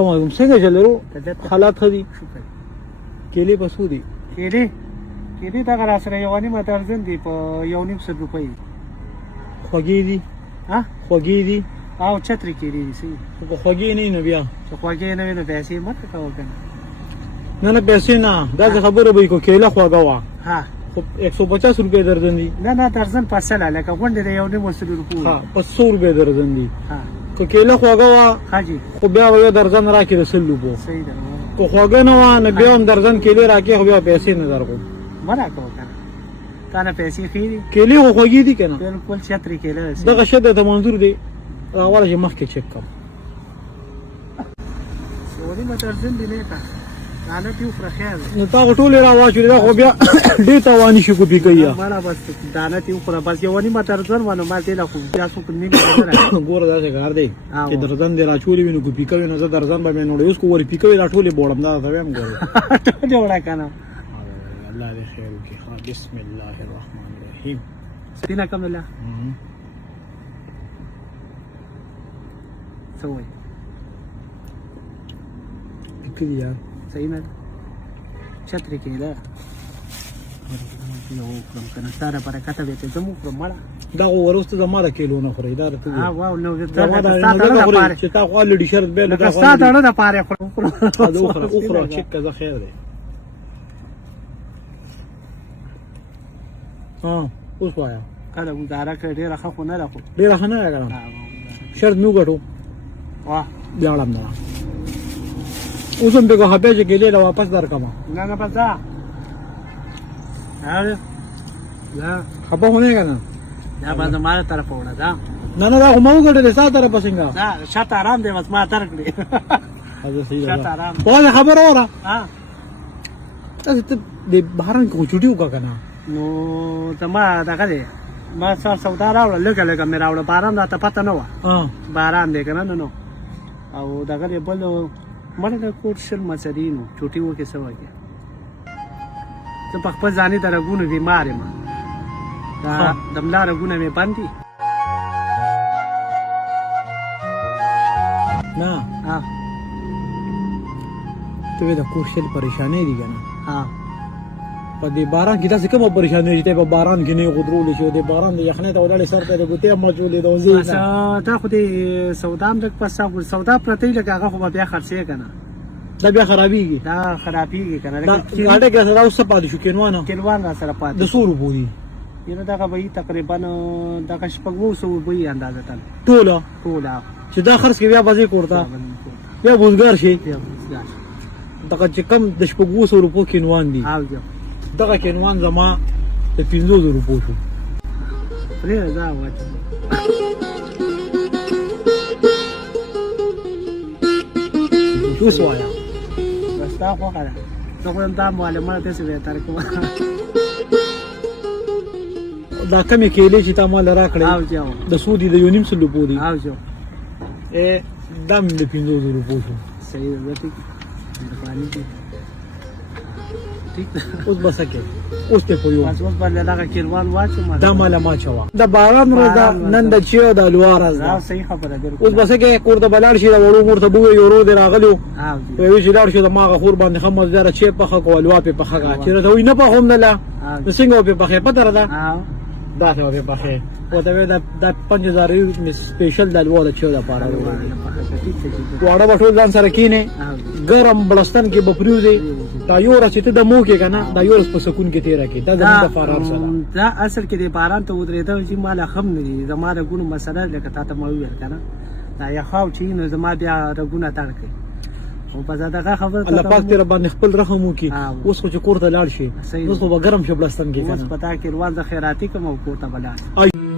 السلام علیکم څنګه چلرو حالات ښه دي کېلې په څو دي کېلې دغه راسره یو نیمه درجن دي په 1.5 روپۍ خوږې دي خوږې دي او چترې کېلې دي صحیح خو خوږې نه وي نو بیا چې خوږې نه وي نو پیسې مه کوه که نه پیسې نه داسې خبره به وي که کېله خوږه وه ها خو 150 روپۍ درجن دي نه درجن په سله لکه غونډې د 1.5 روپۍ ها په 100 روپۍ درجن دي ها که کېله خوږه وه حاجي خو بیا به یو درجن راکړي د 100 روپو صحیح ده که خوږه نه وه نو بیا هم درجن کېلې راکړي خو بیا پیسې نه درکړو مه راکوه که نه تا نه پیسې ښې دي کېلې خو خوږې دي که نه بلکل چترې کېله دغه شی درته منظور دی راوله چې مخکې چک کړم نیمه درجن دي نه که دانه دې وخوره خیر نو تا خو ټولې را واچولې دا خو بیا ډېر تاواني شي کوپي کوي مړه بس دانه دې وخوره بس یو نیمه درجن وانه ما دې لا خو بیا څوک نیمه درجن ګوره داسې کار دی چې درجن دې راچولې وي نو کوپي کوي نو زه درجن به مې نوړې اوس کو ور پي کوي را ټولې بوړم دا ته وایم ګوره ټولې وړه که نه الله دې خیر وکړي بسم الله الرحمن الرحیم سینه کم الله څه وایي پکړي یار صحیح نه ده چترې کېله یو وکړم که نه ستا دپاره کته بیا چې زه م وکړم مړه دا خو وروسته زما د کیلو نه خورئ دا درته واو نو ستا چې تا خوا لډي شرط بیا ستا دړه دپاره یې خورم وخوره چک که زه خیر دی اوس وایه کله ګزاره کړې ډېره ښه خو نه ده خو ډېره ښه نه ده که نه شرط مې وګټو واه بیا وړم دله اوس هم پکې خفه چې کېلې له واپس درکړم نه بس ځه خفه خو نه یې که نه دا به زما له طرفه وړه ځه نه دا خو ما وګټلې ستا طرفه څنګه ځه شاته ارام دی بس ما درکړې شاته ارام پوهه خبره وره ها تاسې ته د بهران کې خو چوټي وکړه که نه نو زما دغه دی ما سودا راوړه لږه مې راوړه باران راته پته نه وه باران دی که نه نو او دغه دی بل مړه د کور شل مڅري نو چوټي وکړې څه وکړې زه په خپل ځاني د رګونو بیمار یم د ملا رګونه مې بند دي نه ته د کور شل پریشانۍ دي که نه په دې باران کې داسې کومه پریشانۍ چې ته په باران کې نه یې غودرولی شي د باران د یخنۍ ته ولاړې سر ته د ګوتې هم اچولې د وزې نه دا خو دې سودا هم لږ پس سودا پرته وي لکه هغه خو به بیا خرڅې که نه دا بیا خرابېږي دا خرابېږي که نه ګاډۍ کې سره اوس څه پاتې شو کینوان را سره پاتې د څو روپو دي یاره دغه به وي تقریبا دغه 500 روپۍ اندازتن ټوله چې دا خرڅ کې بیا به ځې کور ته بیا بوزګار شي دغه چې کم د 500 روپو کینوان دي دغه کینوان زما د 500 روپو شو پرېږده دا واچوه اوس وایه بس دا خوښه ده زه خو یم دا معلمه داسې بهتر کوم دا کمې کېلې چې تا ما له راکړې د څو دي د 1.5 روپو دي دا مې د 500 روپو شو صحیح ده ټیک مهرباني دي اوس به څه کوې اوس ته پوهېږم اوس باندې دغه کیروان واچوم دا ماله ما چوه د باران ورځ ده نن د چي او د الوا ورځ ده صحیح خبره ده اوس به څه کوې کور ته به لاړ شي د وړو مور ته به ووایې ورو دې راغلي وایي چې لاړ شو د ما هغه خور باندې ښه مزداره چی پخه کړو الوا پې پخه کړه چې راته وایي نه پخوم نه له نو څنګه به پې پخې پته راته داسې به پې پخې ورته وایي دا 5000 مې سپېشل د الوا د چیو دپاره واړه به ټول ځان سره کښېنې ګرم بړستن کې به پرېوځې دا یو ورځ چې ته د مو کې که نه دا یو ورځ په سکون کې تېره کړې دا زموږ دپاره هر څه ده دا اصل کې د باران ته ودرېدل چې ما له خم نه دي زما رګونو مسله لکه تا ته ما وویل که نه دا یخاو چې نو زما بیا رګونه تړ کړي او په دغه خبره الله پاک تېره باندې خپل رحم وکړي اوس خو چې کور ته لاړ شي اوس خو به ګرم شي بړستن کې که نه اوس په تا کې روان زه خیراتي کوم او کور ته به لاړ